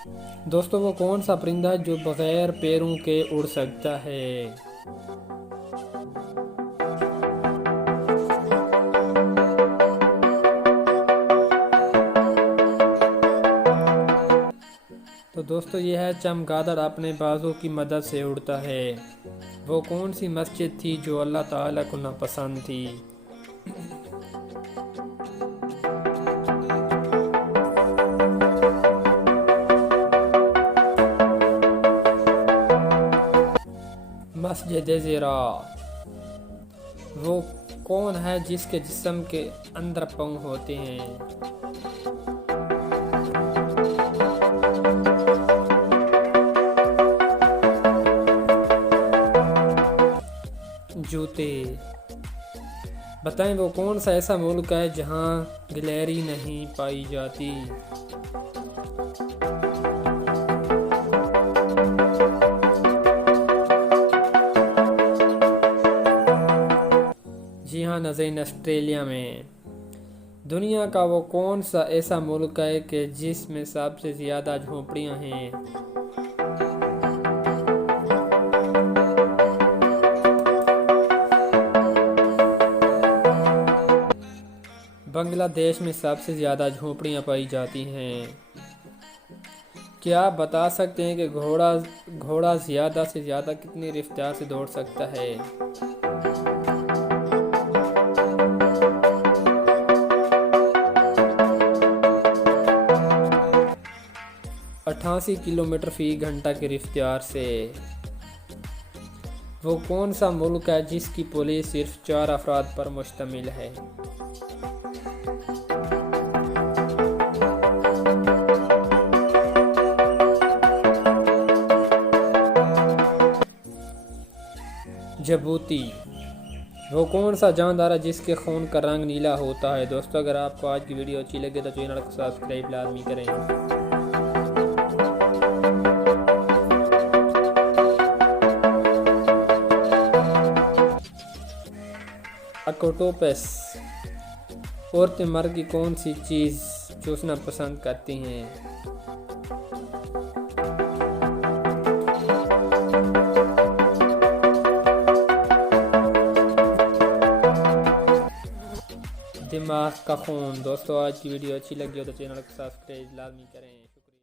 दोस्तों वो कौन सा परिंदा है जो बगैर पैरों के उड़ सकता है? तो दोस्तों ये है चमगादड़, अपने बाजों की मदद से उड़ता है। वो कौन सी मस्जिद थी जो अल्लाह ताला को नापसंद थी? मस्जिद ज़िरा। वो कौन है जिसके जिस्म के अंदर पाँव होते हैं? जूते। बताएं वो कौन सा ऐसा मुल्क है जहां गिलहरी नहीं पाई जाती? जी हाँ, नाज़रीन, ऑस्ट्रेलिया में। दुनिया का वो कौन सा ऐसा मुल्क है कि जिसमें सबसे ज़्यादा झोपड़ियाँ हैं? बांग्लादेश में सबसे ज़्यादा झोपड़ियाँ पाई जाती हैं। क्या आप बता सकते हैं कि घोड़ा ज़्यादा से ज़्यादा कितनी रफ्तार से दौड़ सकता है? 88 किलोमीटर फी घंटा की रफ्तार से। वो कौन सा मुल्क है जिसकी पुलिस सिर्फ 4 अफराद पर मुश्तमिल है? जिबूती। वो कौन सा जानदार है जिसके खून का रंग नीला होता है? दोस्तों अगर आपको आज की वीडियो अच्छी लगे तो चैनल को सब्सक्राइब लाजमी करें। ऑक्टोपस। औरतें मर्द की कौन सी चीज़ चूसना पसंद करती हैं? दिमाग का खून। दोस्तों आज की वीडियो अच्छी लगी हो तो चैनल को सब्सक्राइब लाजमी करें।